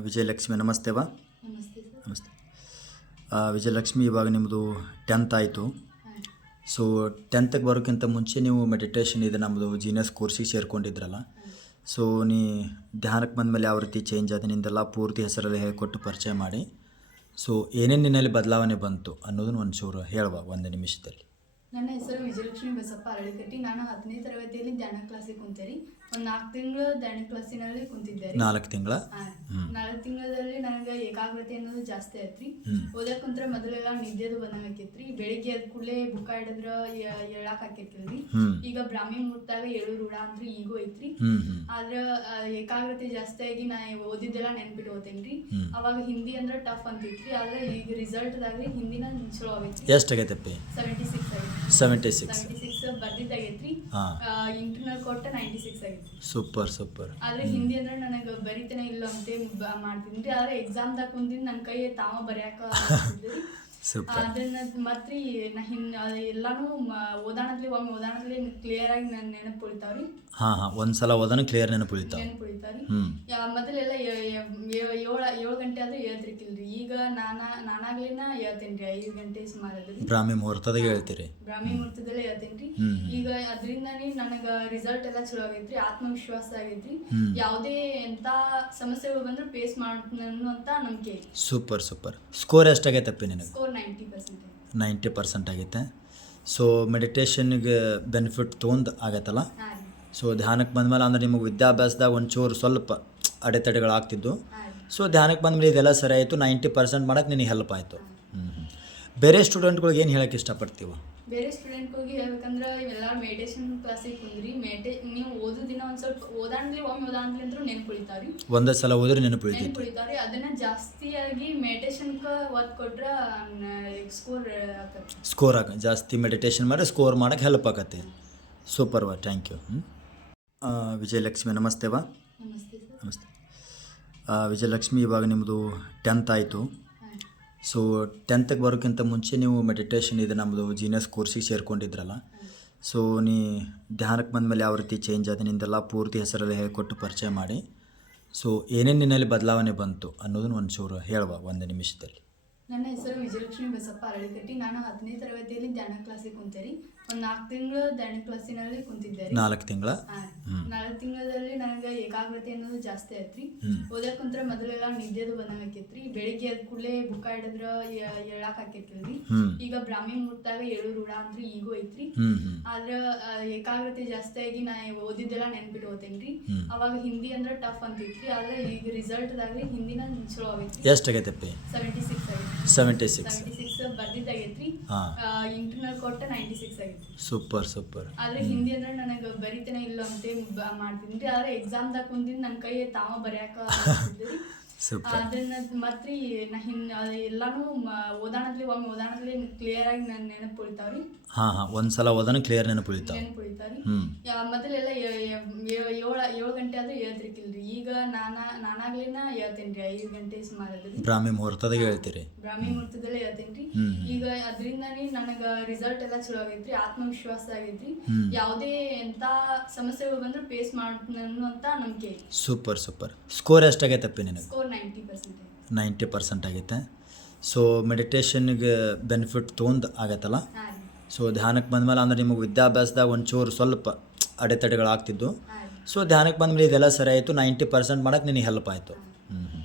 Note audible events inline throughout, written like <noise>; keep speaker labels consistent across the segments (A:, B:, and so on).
A: ವಿಜಯಲಕ್ಷ್ಮಿ ನಮಸ್ತೆವಾ
B: ನಮಸ್ತೆ
A: ವಿಜಯಲಕ್ಷ್ಮಿ ಇವಾಗ ನಿಮ್ಮದು ಟೆಂತ್ ಆಯಿತು. ಸೊ ಟೆಂತ್ಗೆ ಬರೋಕ್ಕಿಂತ ಮುಂಚೆ ನೀವು ಮೆಡಿಟೇಷನ್ ಇದೆ ನಮ್ಮದು ಜೀನಿಯಸ್ ಕೋರ್ಸಿಗೆ ಸೇರ್ಕೊಂಡಿದ್ರಲ್ಲ. ಸೊ ನೀ ಧ್ಯಾನಕ್ಕೆ ಬಂದಮೇಲೆ ಯಾವ ರೀತಿ ಚೇಂಜ್ ಆದ ನಿಂದೆಲ್ಲ ಪೂರ್ತಿ ಹೆಸರಲ್ಲಿ ಹೇಳಿಕೊಟ್ಟು ಪರಿಚಯ ಮಾಡಿ. ಸೊ ಏನೇನು ನಿನ್ನಲ್ಲಿ ಬದಲಾವಣೆ ಬಂತು ಅನ್ನೋದನ್ನು ಒಂಚೂರು ಹೇಳುವ ಒಂದು ನಿಮಿಷದಲ್ಲಿ.
B: ನನ್ನ ಹೆಸರು ವಿಜಯಲಕ್ಷ್ಮಿ ಬಸಪ್ಪ ಅರಳಿಕಟ್ಟಿ. ನಾನು ಹತ್ತನೇ ತರಗತಿಯಲ್ಲಿ ಧ್ಯಾನ ಕ್ಲಾಸಿಗೆ ಕುಂತೇರಿ. ಒಂದು ನಾಲ್ಕು ತಿಂಗಳು ಧ್ಯಾನ ಕ್ಲಾಸಿನಲ್ಲಿ ಕುಂತಿದ್ದೆ
A: ನಾಲ್ಕು ತಿಂಗಳ?
B: ಹಾಂ. ನಾಲ್ಕು ತಿಂಗಳಲ್ಲಿ ನನಗೆ ಏಕಾಗ್ರತೆ ಅನ್ನೋದು ಜಾಸ್ತಿ ಆಯ್ತ್ರಿ. ಓದಕ್ ಕುಂತ್ರ ಮೊದಲೆಲ್ಲ ನಿದ್ದೆದು ಬಂದಂಗೆ ಆಕೈತ್ರಿ ಬೆಳಿಗ್ಗೆ ಎದ್ದ ಕೂಡಲೇ ಬುಕ್ಕ ಹಿಡಿದ್ರ ಹೇಳಕ್ ಆಕೈತಿಲ್ರಿ ಈಗ ಬ್ರಾಹ್ಮಿ ಮುಟ್ಟಾಗ ಏಳು ರೂಢ ಅಂತ್ರಿ ಈಗೂ ಐತ್ರಿ ಆದ್ರ ಆ, ಏಕಾಗ್ರತೆ ಜಾಸ್ತಿ ಆಗಿ ನಾ ಓದಿದ್ದೆಲ್ಲ ನೆನ್ಪಿಟ್ಟು ಓದ್ತೇನ್ರಿ
A: ಹ್ಮ್.
B: ಅವಾಗ ಹಿಂದಿ ಅಂದ್ರೆ ಟಫ್ ಅಂತಿತ್ರಿ. ಆದ್ರೆ ಈಗ ರಿಸಲ್ಟ್ ರಿಸಲ್ಟ್ದಾಗ್ರಿ ಹಿಂದಿನ ಚಲೋ ಆಗೈತ್ರಿ. ಸೆವೆಂಟಿ ಸಿಕ್ಸ್ ಆಗೈತಿ
A: ಸೆವೆಂಟಿ ಸಿಕ್ಸ್
B: ಬರ್ದಿದ್ದಾಗೈತ್ರಿ.
A: ಹಾಂ.
B: ಇಂಟರ್ನಲ್ ಕೊಟ್ಟ ನೈಂಟಿ ಸಿಕ್ಸ್ ಆಗೈತಿ.
A: ಸೂಪರ್ ಸೂಪರ್
B: ಆದ್ರೆ ಹಿಂದಿ ಅಂದ್ರೆ ನನಗೆ ಬರಿತೇನೆ ಇಲ್ಲ ಅಂತ ಮಾಡ್ತೀನಿ ಆದ್ರೆ ಆದ್ರೆ ಎಕ್ಸಾಮ್ದಾಗ ಕುಂದಿನ ನನ್ನ ಕೈ ತಾವ ಬರ್ಯಾಕ. <laughs>
A: ಸೂಪರ್.
B: ಅದನ್ನ ಮತ್ರಿ ನಾ ಹಿನ್ ಅದ್ ಎಲ್ಲಾನು ಓದಾಣದ್ಲಿ ಒಮ್ಮೆ ಓದಾಣದ್ಲಿ ಕ್ಲಿಯರ್ ಆಗಿ ನನ್ನ ನೆನಪು ಉಳಿತಾವ್ರಿ.
A: ಹಾ ಹಾಂ ಒಂದು ಸಲ ಓದನ ಕ್ಲಿಯರ್ ನೆನಪು ಉಳಿತಾವ.
B: ನೆನಪು ಉಳಿತಾವ್ರಿ. ಮೊದಲೆಲ್ಲ ಏಳು ಏಳು ಗಂಟೆ ಆದ್ರೂ ಹೇಳ್ತಿರ್ಕಿಲ್ರಿ ಈಗ ನಾನಾ ನಾನಾಗ್ಲಿನ ಹೇಳ್ತೇನೆ ರೀ ಐದು ಗಂಟೆ ಸುಮಾರು ಅದ್ರಿ
A: ಬ್ರಾಹ್ಮಿ ಮುಹೂರ್ತದಾಗ ಹೇಳ್ತೀರಿ.
B: ಬ್ರಾಹ್ಮಿ ಮುಹೂರ್ತದಲ್ಲೇ ಹೇಳ್ತೇನ್ರಿ. ಈಗ ಅದರಿಂದನೇ ನನಗ ರಿಸಲ್ಟ್ ಎಲ್ಲ ಚಲೋ ಆಗೈತ್ರಿ ಆತ್ಮವಿಶ್ವಾಸ ಆಗೈತ್ರಿ. ಯಾವುದೇ ಎಂತ ಸಮಸ್ಯೆಗಳು ಬಂದ್ರು ಫೇಸ್ ಮಾಡ್ತೀನಿ ಅನ್ನುವಂತ ನಂಬಿಕೆ
A: ಸೂಪರ್ ಸೂಪರ್. ಸ್ಕೋರ್ ಎಷ್ಟಾಗೈತಪ್ಪಿ ನಿನಗೆ?
B: ಸ್ಕೋರ್ ನೈಂಟಿ ಪರ್ಸೆಂಟ್
A: ಆಗೈತೆ. ಸೊ ಮೆಡಿಟೇಷನ್ಗೆ ಬೆನಿಫಿಟ್ ತೊಗೊಂಡು ಆಗತ್ತಲ್ಲ ಸೊ ಧ್ಯಾನಕ್ಕೆ ಬಂದಮೇಲೆ ಅಂದ್ರೆ ನಿಮಗೆ ವಿದ್ಯಾಭ್ಯಾಸದಾಗ ಒಂಚೂರು ಸ್ವಲ್ಪ ಅಡೆತಡೆಗಳಾಗ್ತಿದ್ದು. ಸೊ ಧ್ಯಾನಕ್ಕೆ ಬಂದಮೇಲೆ ಇದೆಲ್ಲ ಸರಿ ಆಯಿತು ನೈಂಟಿ ಪರ್ಸೆಂಟ್ ಮಾಡೋಕ್ಕೆ ನಿನಗೆ ಹೆಲ್ಪ್ ಆಯಿತು. ಹ್ಞೂ ಹ್ಞೂ ಬೇರೆ ಸ್ಟೂಡೆಂಟ್ಗಳಿಗೆ ಏನು ಹೇಳೋಕ್ಕೆ ಇಷ್ಟಪಡ್ತೀವ?
B: ಬೇರೆ ಸ್ಟೂಡೆಂಟ್ಗಳಿಗೆ ಹೇಳ್ಬೇಕಂದ್ರೆ ಇವೆಲ್ಲ ಮೆಡಿಟೇಷನ್ ಕ್ಲಾಸಿಗೆ ಕುಂದ್ರಿ. ಮೆಡಿ ನೀವು ಓದೋ ದಿನ ಒಂದು ಸ್ವಲ್ಪ ಓದಾಂಡ್ಲಿ ಒಮ್ಮೆ ಓದಾಂಡ್ಲಿ ಅಂದ್ರೂ ನೆನ್ಪು ಉಳಿತಾವ್ರಿ
A: ಒಂದೇ ಸಲ ಹೋದ್ರೆ ನೆನಪು
B: ನೆನ್ಪು ಉಳಿತಾವ್ರಿ ಅದನ್ನ ಜಾಸ್ತಿಯಾಗಿ ಮೆಡಿಟೇಷನ್ಕ ಒತ್ತು ಕೊಟ್ರ ಸ್ಕೋರ್ ಆಗ್ತದೆ
A: ಸ್ಕೋರ್ ಆಗ ಜಾಸ್ತಿ ಮೆಡಿಟೇಷನ್ ಮಾಡಿ ಸ್ಕೋರ್ ಮಾಡೋಕ್ಕೆ ಹೆಲ್ಪ್ ಆಗತ್ತೆ ಸೂಪರ್ ವಾ ಥ್ಯಾಂಕ್ ಯು ವಿಜಯಲಕ್ಷ್ಮಿ ನಮಸ್ತೆವಾ
B: ನಮಸ್ತೆ ವಾ.
A: ನಮಸ್ತೆ ನಮಸ್ತೆ. ವಿಜಯಲಕ್ಷ್ಮಿ ಇವಾಗ ನಿಮ್ಮದು ಟೆಂತ್ ಆಯಿತು. ಸೊ ಟೆಂತ್ಗೆ ಬರೋಕ್ಕಿಂತ ಮುಂಚೆ ನೀವು ಮೆಡಿಟೇಷನ್ ಇದೆ ನಮ್ಮದು ಜೀನಿಯಸ್ ಕೋರ್ಸಿಗೆ ಸೇರ್ಕೊಂಡಿದ್ರಲ್ಲ. ಸೊ ನೀ ಧ್ಯಾನಕ್ಕೆ ಬಂದಮೇಲೆ ಯಾವ ರೀತಿ ಚೇಂಜ್ ಆದ ನಿಂದೆಲ್ಲ ಪೂರ್ತಿ ಹೆಸರಲ್ಲಿ ಹೇಳ್ಕೊಟ್ಟು ಪರಿಚಯ ಮಾಡಿ. ಸೊ ಏನೇನು ನಿನ್ನಲ್ಲಿ ಬದಲಾವಣೆ ಬಂತು ಅನ್ನೋದನ್ನ ಒಂಚೂರು ಹೇಳುವ, ಒಂದು ನಿಮಿಷದಲ್ಲಿ.
B: ನನ್ನ ಹೆಸರು ವಿಜಯಲಕ್ಷ್ಮಿ ಬಸಪ್ಪ ಅರಳಿಕಟ್ಟಿ. ನಾನು ಹತ್ತನೇ ತರಗತಿಯಲ್ಲಿ ಧ್ಯಾನ ಕ್ಲಾಸಿಗೆ ಕುಂತೇರಿ. ಒಂದು ನಾಲ್ಕು ತಿಂಗಳ ಧ್ಯಾನ ಕ್ಲಾಸಿನಲ್ಲಿ ಕುಂತಿದ್ದೆ ರೀ.
A: ನಾಲ್ಕು ತಿಂಗಳ.
B: ನಾಲ್ಕು ತಿಂಗಳಲ್ಲಿ ನನಗೆ ಏಕಾಗ್ರತೆ ಅನ್ನೋದು ಜಾಸ್ತಿ ಆಯ್ತ್ರಿ. ಓದಕ್ ಕುಂತ್ರ ಮೊದಲೆಲ್ಲ ನಿದ್ದೆದು ಬಂದಂಗ ಆಕೈತ್ರಿ ಬೆಳಿಗ್ಗೆ ಎದ್ ಕೂಡಲೇ ಬುಕ್ಕ ಹಿಡಿದ್ರ ಹೇಳಕ್ ಆಕೈತಿಲ್ರಿ ಈಗ ಬ್ರಾಹ್ಮಿ ಮುಟ್ಟಾಗ ಏಳು ರೂಢ ಅಂತ ಈಗೂ ಐತ್ರಿ. ಆದ್ರ ಏಕಾಗ್ರತೆ ಜಾಸ್ತಿ ಆಗಿ ನಾ ಓದಿದ್ದೆಲ್ಲ ನೆನ್ಪಿಟ್ಟು
A: ಹ್ಮ್.
B: ಅವಾಗ ಹಿಂದಿ ಅಂದ್ರೆ ಟಫ್ ಅಂತಿತ್ರಿ. ಆದ್ರೆ ಈಗ ರಿಸಲ್ಟ್ದಾಗ್ರಿ ಹಿಂದಿನ ಚಲೋ ಆಗೈತಿ
A: ಎಷ್ಟಾಗೈತಪ್ಪಿ
B: seventy six
A: seventy six
B: six ಬರ್ದಿದ್ದಾಗೈತ್ರಿ.
A: ಹಾಂ.
B: ಇಂಟರ್ನಲ್ ಕೊಟ್ಟ ನೈಂಟಿ ಸಿಕ್ಸ್ ಆಗೈತಿ
A: ಸೂಪರ್ ಸೂಪರ್
B: ಆದ್ರೆ ಹಿಂದಿ ಅಂದ್ರೆ ನನಗೆ ಬರಿತೇನೆ ಇಲ್ಲ ಅಂತ ಮಾಡ್ತೀನಿ ಆದ್ರೆ ಎಕ್ಸಾಮ್ ದಾಗ ಕುಂದಿನ ನನ್ನ ಕೈ ತಾವ ಬರ್ಯಾಕ. <laughs>
A: ಸೂಪರ್.
B: ಅದನ್ನ ಮತ್ರಿ ನಾ ಹಿನ್ ಎಲ್ಲಾನು ಓದಾಣದಲ್ಲಿ ಓದಾಣದ್ಲಿ ಒಮ್ಮೆ ಓದಾಣದ್ಲಿ ಕ್ಲಿಯರ್ ಆಗಿ ನನ್ನ ನೆನಪು ಉಳಿತಾವ್ರಿ.
A: ಹಾ ಹಾ ಒಂದು ಸಲ ಓದನ ಕ್ಲಿಯರ್ ನೆನಪು ಉಳಿತಾವ.
B: ನೆನಪು ಉಳಿತಾವ್ರಿ. ಮೊದಲೆಲ್ಲ ಏಳು ಏಳು ಗಂಟೆ ಆದ್ರೂ ಹೇಳ್ತಿರ್ಕಿಲ್ರಿ. ಈಗ ನಾನಾ ನಾನಾಗ್ಲಿನ ಹೇಳ್ತೇನ್ರಿ ಐದು ಗಂಟೆ ಸುಮಾರು ಅದ್ರಿ
A: ಬ್ರಾಹ್ಮಿ ಮುಹೂರ್ತದಾಗ ಹೇಳ್ತೀರಿ.
B: ಬ್ರಾಹ್ಮಿ ಮುಹೂರ್ತದಲ್ಲೇ ಹೇಳ್ತೇನ್ರಿ. ಈಗ ಅದರಿಂದನೇ ನನಗ ರಿಸಲ್ಟ್ ಎಲ್ಲ ಚಲೋ ಆಗೈತ್ರಿ ಆತ್ಮವಿಶ್ವಾಸ ಆಗೈತ್ರಿ. ಯಾವುದೇ ಎಂತ ಸಮಸ್ಯೆಗಳು ಬಂದ್ರೆ ಫೇಸ್ ಮಾಡ್ತೀನಿ ಅಂತ ನಂಬಿಕೆ
A: ಸೂಪರ್ ಸೂಪರ್. ಸ್ಕೋರ್ ಎಷ್ಟಾಗೈತಪ್ಪಿ ನಿನಗೆ?
B: Score ninety percent
A: ninety percent ಆಗೈತೆ. ಸೊ ಮೆಡಿಟೇಷನ್ಗೆ ಬೆನಿಫಿಟ್ ತೊಗೊಂಡು ಆಗತ್ತಲ್ಲ ಸೊ ಧ್ಯಾನಕ್ಕೆ ಬಂದಮೇಲೆ ಅಂದ್ರೆ ನಿಮಗೆ ವಿದ್ಯಾಭ್ಯಾಸದಾಗ ಒಂಚೂರು ಸ್ವಲ್ಪ ಅಡೆತಡೆಗಳಾಗ್ತಿದ್ದು ಸೊ ಧ್ಯಾನಕ್ಕೆ ಬಂದಮೇಲೆ ಇದೆಲ್ಲ ಸರಿ ಆಯಿತು. ನೈಂಟಿ ಪರ್ಸೆಂಟ್ ಮಾಡೋಕ್ಕೆ ನಿನಗೆ ಹೆಲ್ಪ್ ಆಯಿತು. ಹ್ಞೂ ಹ್ಞೂ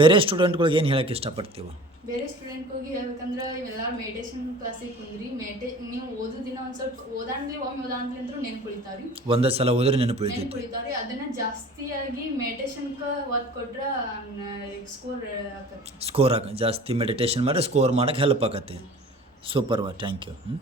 A: ಬೇರೆ ಸ್ಟೂಡೆಂಟ್ಗಳಿಗೆ ಏನು ಹೇಳೋಕ್ಕೆ ಇಷ್ಟಪಡ್ತೀವ?
B: ಬೇರೆ ಸ್ಟೂಡೆಂಟ್ಗಳಿಗೆ ಹೇಳ್ಬೇಕಂದ್ರೆ ಇವೆಲ್ಲ ಮೆಡಿಟೇಷನ್ ಕ್ಲಾಸಿಗೆ ಕುಂದ್ರಿ. ಮೆಡಿ ನೀವು ಓದೋ ದಿನ ಒಂದು ಸ್ವಲ್ಪ ಓದಾಣ್ಲಿ ಒಮ್ಮೆ ಓದಾಣ್ಲಿ ಅಂದ್ರೂ ನೆನ್ಪು ರೀ
A: ಒಂದೇ ಸಲ ಹೋದ್ರೆ ನೆನಪು
B: ರೀ ಅದನ್ನ ಜಾಸ್ತಿಯಾಗಿ ಮೆಡಿಟೇಷನ್ಗೆ ಒತ್ತು ಕೊಟ್ರ ಸ್ಕೋರ್
A: ಸ್ಕೋರ್ ಆಗ ಜಾಸ್ತಿ ಮೆಡಿಟೇಷನ್ ಮಾಡಿ ಸ್ಕೋರ್ ಮಾಡೋಕ್ಕೆ ಹೆಲ್ಪ್ ಆಗತ್ತೆ ಸೂಪರ್ ವಾ ಥ್ಯಾಂಕ್ ಯು ಹ್ಞೂ